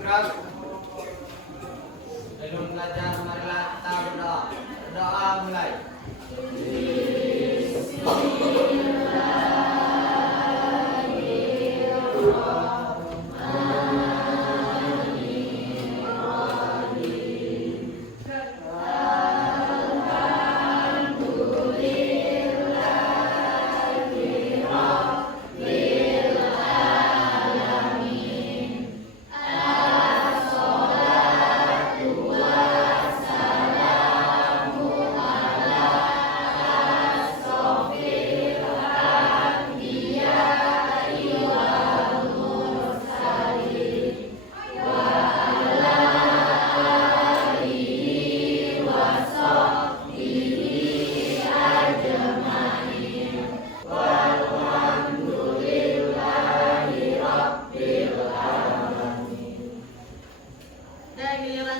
gerak. Sebelum belajar, marilah kita berdoa. Berdoa mulai.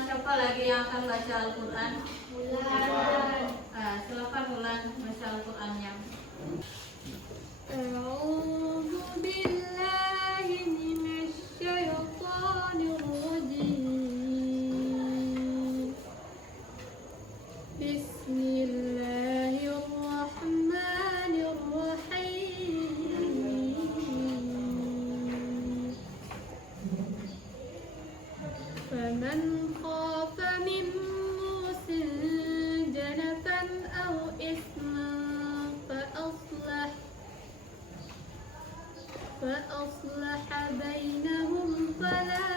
Siapa lagi yang akan baca Al-Quran? Silakan Ulan baca Al-Qurannya. A'udzu billahi minasy syaithanir rajim. Bismillahirrahmanirrahim. Faman khafa min musin janafan aw isman فأصلح بينهم فلا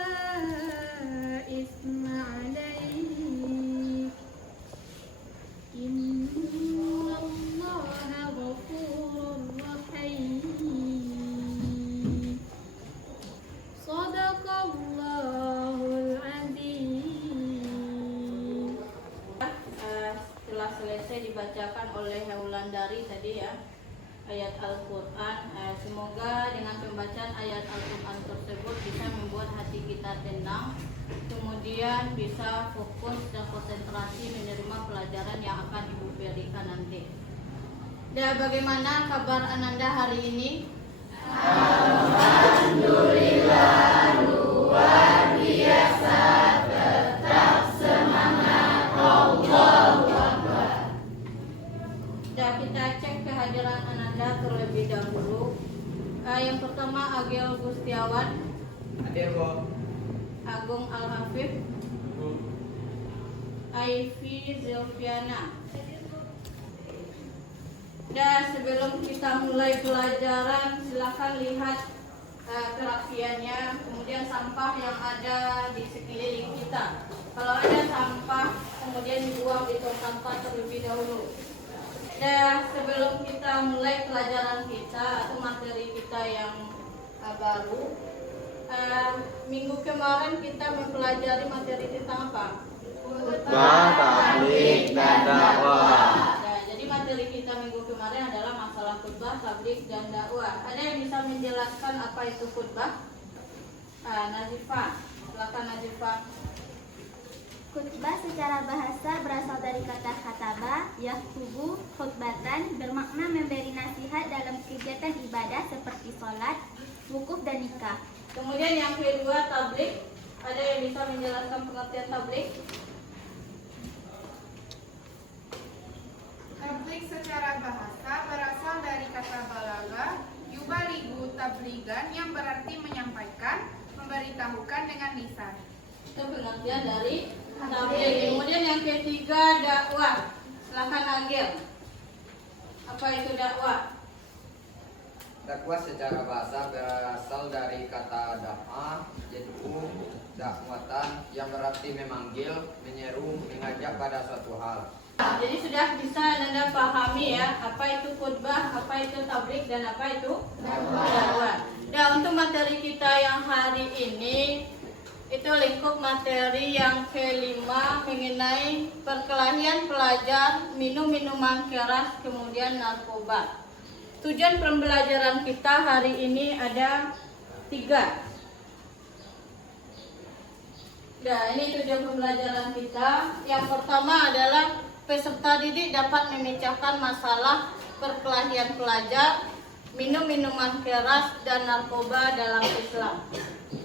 إثم عليه إن الله غفور رحيم صدق الله العظيم. Setelah selesai dibacakan oleh Wulandari tadi ya ayat Al-Quran, semoga dengan pembacaan ayat Al-Quran tersebut bisa membuat hati kita tenang, kemudian bisa fokus dan konsentrasi menerima pelajaran yang akan Ibu berikan nanti. Dan bagaimana kabar Ananda hari ini? Alhamdulillah luar biasa, tetap semangat. Allahu Akbar. Dan kita cek kehadiran Ananda terlebih dahulu. Yang pertama Agil Gustiawan, Hadir, Bu. Agung Al-Hafif, Aifi Zilfiana. Dan sebelum kita mulai pelajaran, silakan lihat kerapiannya, kemudian sampah yang ada di sekeliling kita. Kalau ada sampah, kemudian dibuang di tong sampah terlebih dahulu. Dan sebelum kita mulai pelajaran kita atau materi kita yang baru, minggu kemarin kita mempelajari materi tentang apa? Khutbah, tabligh, dan dakwah. Nah, jadi materi kita minggu kemarin adalah masalah khutbah, tabligh, dan dakwah. Ada yang bisa menjelaskan apa itu khutbah? Nazifah, silakan Nazifah. Khutbah secara bahasa berasal dari kata khataba, yaktubu, khutbatan, bermakna memberi nasihat dalam kegiatan ibadah seperti sholat, wukuf, dan nikah. Kemudian yang kedua tabligh, ada yang bisa menjelaskan pengertian tabligh? Tabligh secara bahasa berasal dari kata balaghah, yubaligu tabligan, yang berarti menyampaikan, memberitahukan dengan lisan. Itu pengertian dari tabligh. Kemudian yang ketiga dakwah. Silakan Agil. Apa itu dakwah? Dakwah secara bahasa berasal dari kata da'a, yaitu dakwatan, yang berarti memanggil, menyeru, mengajak pada suatu hal. Jadi sudah bisa Anda pahami ya, apa itu khutbah, apa itu tabligh, dan apa itu dakwah. Dan untuk materi kita yang hari ini, itu lingkup materi yang kelima mengenai perkelahian pelajar, minum minuman keras, kemudian narkoba. Tujuan pembelajaran kita hari ini ada 3. Nah, ini tujuan pembelajaran kita. Yang pertama adalah peserta didik dapat memecahkan masalah perkelahian pelajar, minum minuman keras dan narkoba dalam Islam.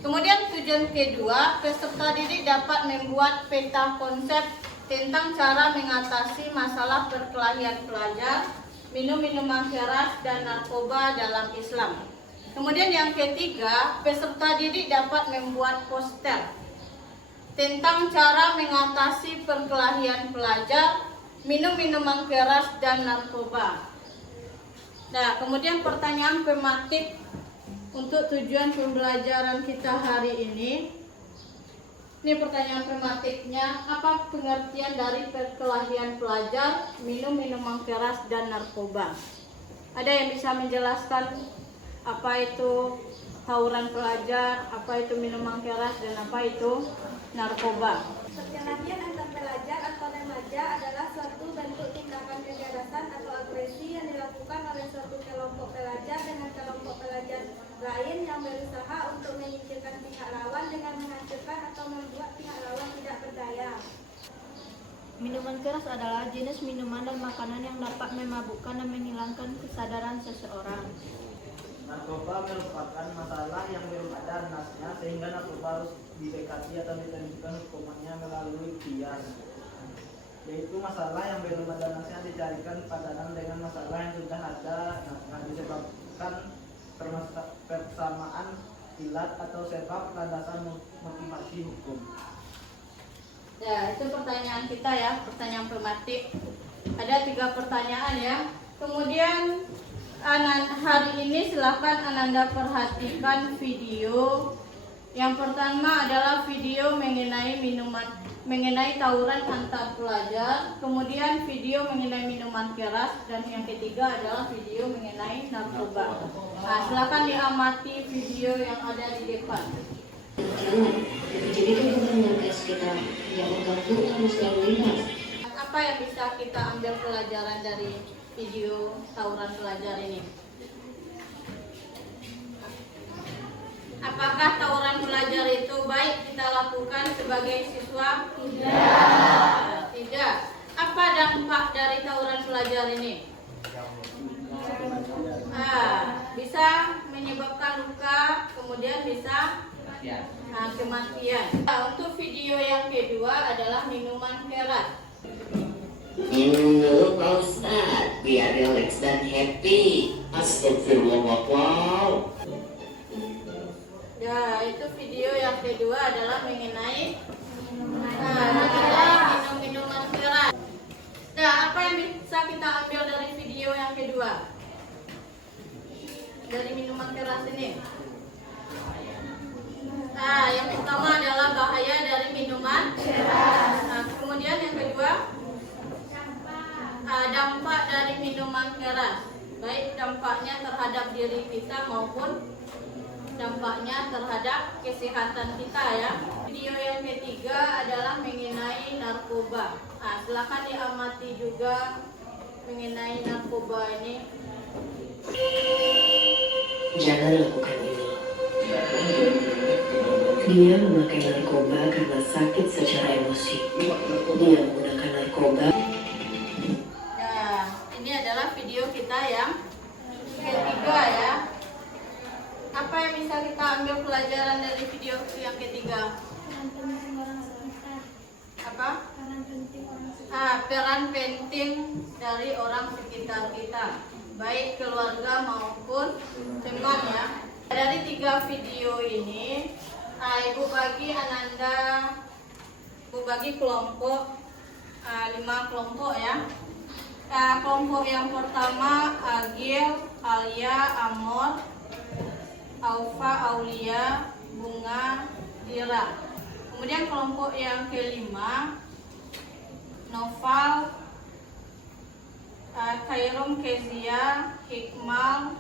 Kemudian tujuan kedua, peserta didik dapat membuat peta konsep tentang cara mengatasi masalah perkelahian pelajar, minum minuman keras dan narkoba dalam Islam. Kemudian yang ketiga, peserta didik dapat membuat poster tentang cara mengatasi perkelahian pelajar, minum minuman keras dan narkoba. Nah, kemudian pertanyaan tematik untuk tujuan pembelajaran kita hari ini. Ini pertanyaan tematiknya, apa pengertian dari perkelahian pelajar, minum minuman keras dan narkoba? Ada yang bisa menjelaskan apa itu tawuran pelajar, apa itu minuman keras, dan apa itu narkoba? Perkelahian antar pelajar atau remaja adalah suatu bentuk tindakan kekerasan atau agresi yang dilakukan oleh suatu kelompok pelajar dengan kelompok pelajar lain yang berusaha untuk menyingkirkan pihak lawan dengan menghancurkan atau membuat pihak lawan tidak berdaya. Minuman keras adalah jenis minuman dan makanan yang dapat memabukkan dan menghilangkan kesadaran seseorang. Narkoba merupakan masalah yang belum ada nasnya, sehingga narkoba harus didekati atau ditentukan hukumannya melalui kias, yaitu masalah yang belum ada nasnya dicarikan padanan dengan masalah yang sudah ada nasnya, disebabkan persamaan ilat atau sebab landasan motivasi hukum. Ya, itu pertanyaan kita ya, pertanyaan tematik. Ada 3 pertanyaan ya. Kemudian hari ini silakan Ananda perhatikan video. Yang pertama adalah video mengenai tawuran antar pelajar, kemudian video mengenai minuman keras, dan yang ketiga adalah video mengenai narkoba. Nah, silakan diamati video yang ada di depan. Jadi itu benar-benar sekitar yang mengganggu arus lalu lintas. Apa yang bisa kita ambil pelajaran dari video tawuran pelajar ini? Apakah tawuran pelajar itu baik kita lakukan sebagai siswa? Tidak. Tidak. Apa dampak dari tawuran pelajar ini? Bisa menyebabkan luka, kemudian bisa kematian. Untuk video yang kedua adalah minuman keras. Pak Ustadz, biar relax dan happy. Astagfirullah. Ya, itu video yang kedua adalah mengenai minum-minuman keras. Nah, apa yang bisa kita ambil dari video yang kedua? Dari minuman keras ini. Nah, yang pertama adalah bahaya dari minuman keras. Nah, kemudian yang kedua, dampak dari minuman keras. Baik dampaknya terhadap diri kita maupun dampaknya terhadap kesehatan kita ya. Video yang ketiga adalah mengenai narkoba. Nah, silakan diamati juga mengenai narkoba ini. Jangan lakukan ini. Dia memakai narkoba karena sakit secara emosi. Dia menggunakan narkoba. Nah, ini adalah video kita yang ketiga ya. Apa yang bisa kita ambil pelajaran dari video yang ketiga? Peran penting orang sekitar. Apa? Peran penting orang sekitar. Peran penting dari orang sekitar kita, baik keluarga maupun teman ya. Dari 3 video ini, Ibu bagi Ananda, Ibu bagi kelompok 5 kelompok ya. Kelompok yang pertama Agil, Alia, Amor, Aufa, Aulia, Bunga, Dira. Kemudian kelompok yang kelima Noval, Khairum, Kezia, Hikmal,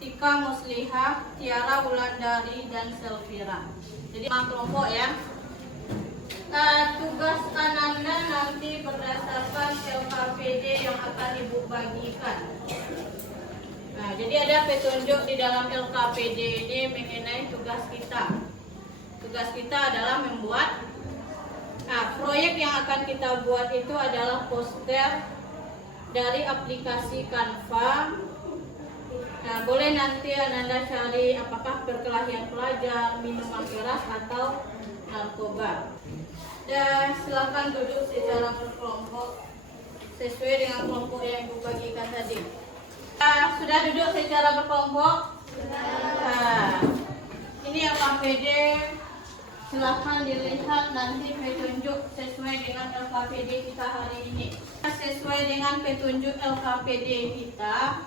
Tika, Muslihah, Tiara, Wulandari, dan Selvira. Jadi 5 kelompok ya. Tugas Ananda nanti berdasarkan LKPD yang akan Ibu bagikan. Nah, jadi ada petunjuk di dalam LKPD ini mengenai tugas kita. Tugas kita adalah membuat proyek yang akan kita buat itu adalah poster dari aplikasi Canva. Nah, boleh nanti Ananda cari apakah perkelahian pelajar, minuman keras atau narkoba. Dan silakan duduk secara berkelompok sesuai dengan kelompok yang Ibu bagikan tadi. Sudah duduk secara berkelompok? Nah, ini LKPD. Silakan dilihat nanti petunjuk sesuai dengan LKPD kita hari ini. Sesuai dengan petunjuk LKPD kita,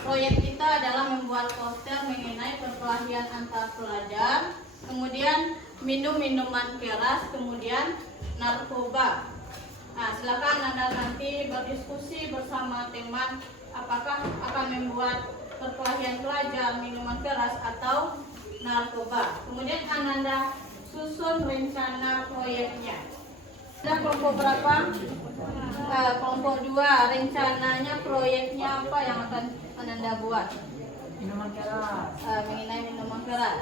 proyek kita adalah membuat poster mengenai perkelahian antar pelajar, kemudian minum minuman keras, kemudian narkoba. Nah, silakan Anda nanti berdiskusi bersama teman apakah akan membuat perkelahian pelajar, minuman keras atau narkoba. Kemudian Anda susun rencana proyeknya. Ada kelompok berapa? Kelompok 2. Rencananya proyeknya apa yang akan Anda buat? Minuman keras. Mengenai minuman keras.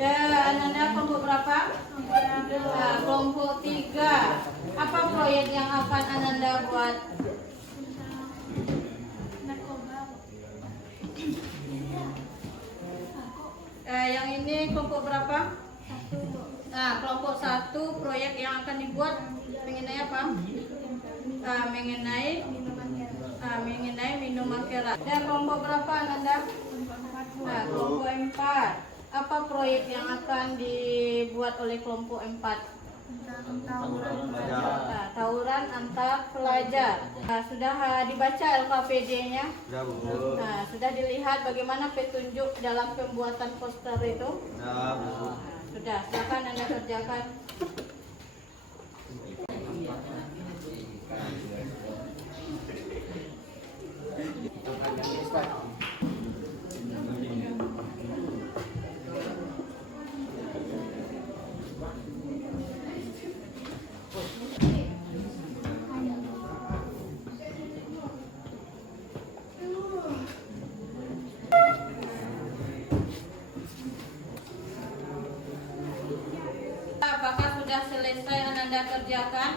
Dan Anda kelompok berapa? Kelompok 3. Apa proyek yang akan Anda buat? Yang ini kelompok berapa? Nah, kelompok 1 proyek yang akan dibuat mengenai apa? Mengenai minuman keras. Dan kelompok berapa Anda? Nah, kelompok 4. Apa proyek yang akan dibuat oleh kelompok 4? Tawuran antar pelajar. Sudah dibaca LKPD-nya? Nah, sudah dilihat bagaimana petunjuk dalam pembuatan poster itu? Sudah, silakan Anda kerjakan. Apakah sudah selesai Anda kerjakan?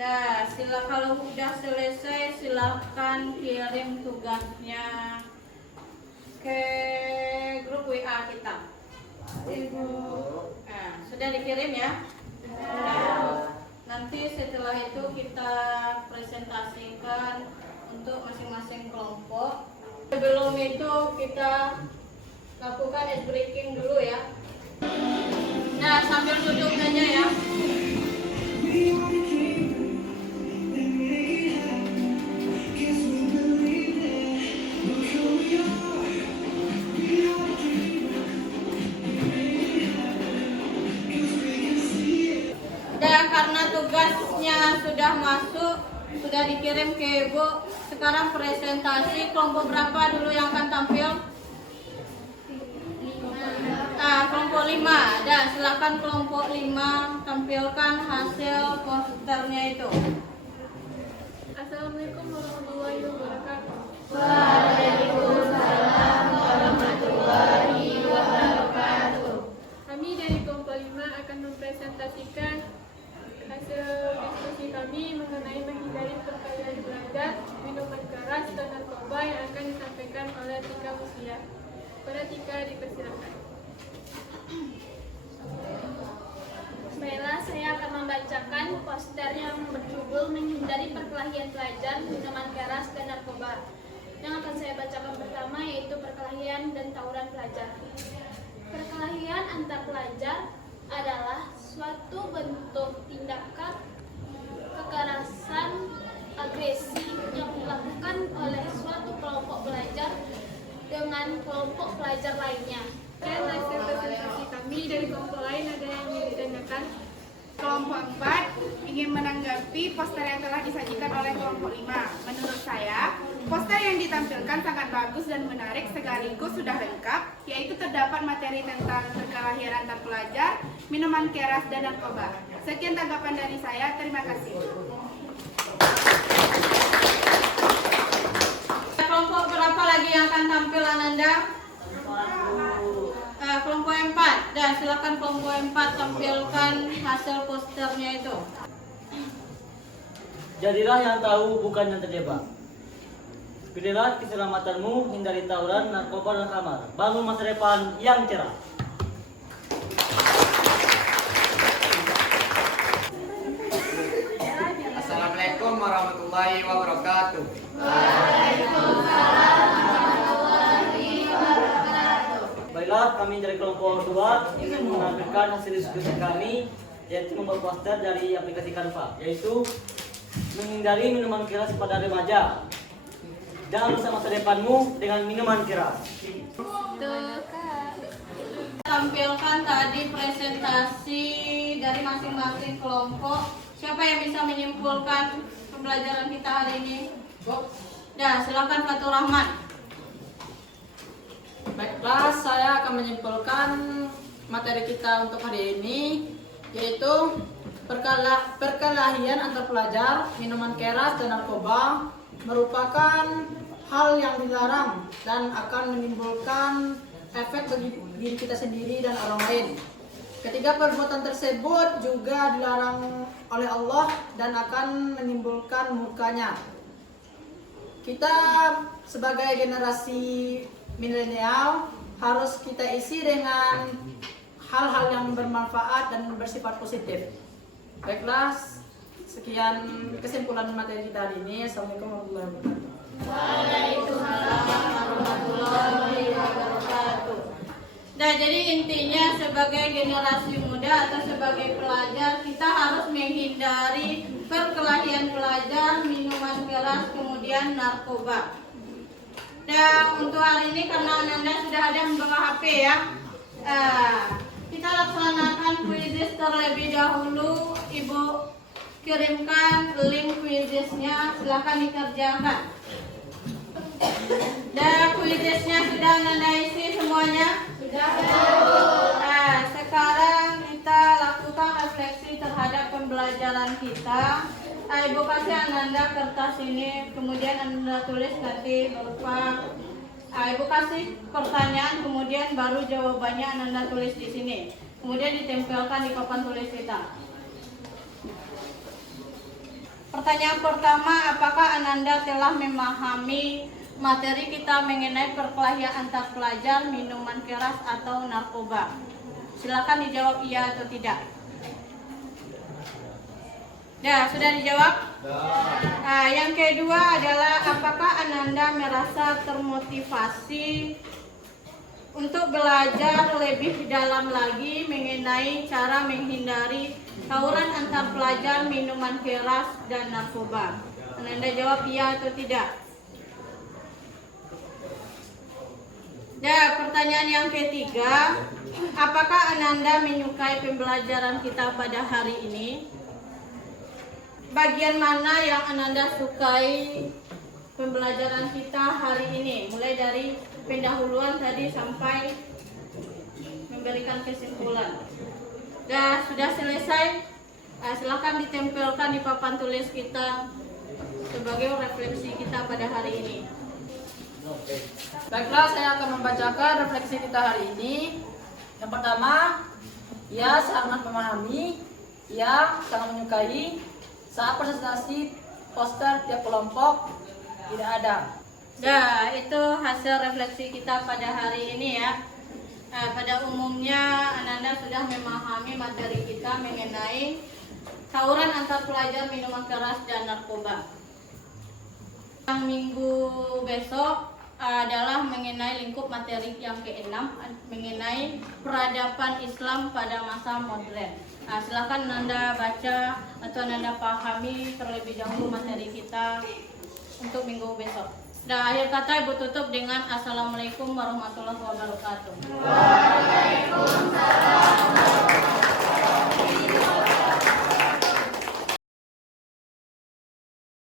Nah, kalau sudah selesai silakan kirim tugasnya ke grup WA kita. Nah, sudah dikirim ya? Nah, nanti setelah itu kita presentasikan untuk masing-masing kelompok. Sebelum itu kita lakukan ice breaking dulu ya. Nah, sambil duduk saja ya. Dan karena tugasnya sudah masuk, sudah dikirim ke Ibu, sekarang presentasi kelompok berapa dulu yang akan tampil? Kelompok 5. Dan silakan kelompok 5 tampilkan hasil posternya itu. Assalamualaikum warahmatullahi wabarakatuh. Waalaikumsalam warahmatullahi wabarakatuh. Kami dari kelompok 5 akan mempresentasikan hasil diskusi kami mengenai menghindari perkelahian pelajar, minuman keras, dan narkoba yang akan disampaikan oleh Tika Musia. Pada Tika dipersilakan. Baiklah, saya akan membacakan poster yang berjudul Menghindari Perkelahian Pelajar, Minuman Keras, dan Narkoba. Yang akan saya bacakan pertama yaitu perkelahian dan tawuran pelajar. Perkelahian antar pelajar adalah suatu bentuk tindakan kekerasan agresi yang dilakukan oleh suatu kelompok pelajar dengan kelompok pelajar lainnya. Dan hasil presentasi kami dari kelompok lain ada yang ingin ditanyakan. Kelompok 4 ingin menanggapi poster yang telah disajikan oleh kelompok 5. Menurut saya, poster yang ditampilkan sangat bagus dan menarik sekaligus sudah lengkap, yaitu terdapat materi tentang perkelahian antar pelajar, minuman keras, dan narkoba. Sekian tanggapan dari saya, terima kasih. Kelompok berapa lagi yang akan tampil Ananda? Kelompok Dan silakan kelompok 4 tampilkan hasil posternya itu. Jadilah yang tahu, bukan yang terjebak. Pilihlah keselamatanmu, hindari tawuran, narkoba, dan kamar. Bangun masa depan yang cerah. Assalamualaikum warahmatullahi wabarakatuh. Baiklah, kami dari kelompok 2 ingin menampilkan hasil diskusi kami, yaitu membuat poster dari aplikasi Canva, yaitu menghindari minuman keras pada remaja. Jangan rusak masa depanmu dengan minuman keras. Tampilkan tadi presentasi dari masing-masing kelompok. Siapa yang bisa menyimpulkan pembelajaran kita hari ini? Ya, silakan Fatur Rahman. Baiklah, saya akan menyimpulkan materi kita untuk hari ini, yaitu perkelahian antar pelajar, minuman keras dan narkoba merupakan hal yang dilarang dan akan menimbulkan efek bagi diri kita sendiri dan orang lain. Ketiga perbuatan tersebut juga dilarang oleh Allah dan akan menimbulkan murkanya. Kita sebagai generasi milenial harus kita isi dengan hal-hal yang bermanfaat dan bersifat positif. Baiklah, sekian kesimpulan materi kita hari ini. Assalamualaikum warahmatullahi wabarakatuh. Waalaikumsalam warahmatullahi wabarakatuh. Nah, jadi intinya sebagai generasi muda atau sebagai pelajar, kita harus menghindari perkelahian pelajar, minuman keras, kemudian narkoba. Dan untuk hari ini karena Ananda sudah ada membawa HP ya, kita laksanakan kuisis terlebih dahulu. Ibu kirimkan link kuisisnya, silahkan dikerjakan. Dan kuisisnya sudah Ananda isi semuanya? Sudah. Nah, sekarang kita lakukan refleksi terhadap pembelajaran kita. Ibu kasih Ananda kertas ini, kemudian Ananda tulis nanti berupa Ibu kasih pertanyaan, kemudian baru jawabannya Ananda tulis di sini. Kemudian ditempelkan di papan tulis kita. Pertanyaan pertama, apakah Ananda telah memahami materi kita mengenai perkelahian antar pelajar, minuman keras atau narkoba? Silakan dijawab iya atau tidak. Ya, sudah dijawab? Nah, yang kedua adalah apakah Ananda merasa termotivasi untuk belajar lebih dalam lagi mengenai cara menghindari tawuran antar pelajar, minuman keras, dan narkoba? Ananda jawab iya atau tidak? Ya, pertanyaan yang ketiga, apakah Ananda menyukai pembelajaran kita pada hari ini? Bagian mana yang Ananda sukai pembelajaran kita hari ini? Mulai dari pendahuluan tadi sampai memberikan kesimpulan. Dan sudah selesai, silakan ditempelkan di papan tulis kita sebagai refleksi kita pada hari ini. Baiklah, saya akan membacakan refleksi kita hari ini. Yang pertama, ia sangat memahami, ia sangat menyukai. Saat presentasi poster tiap kelompok tidak ada. Nah, itu hasil refleksi kita pada hari ini ya. Pada umumnya Ananda sudah memahami materi kita mengenai tawuran antar pelajar, minuman keras, dan narkoba. Yang minggu besok adalah mengenai lingkup materi yang ke-6, mengenai peradaban Islam pada masa modern. Silakan Ananda baca atau Ananda pahami terlebih dahulu materi kita untuk minggu besok. Dan akhir kata Ibu tutup dengan Assalamualaikum warahmatullahi wabarakatuh. Waalaikumsalam.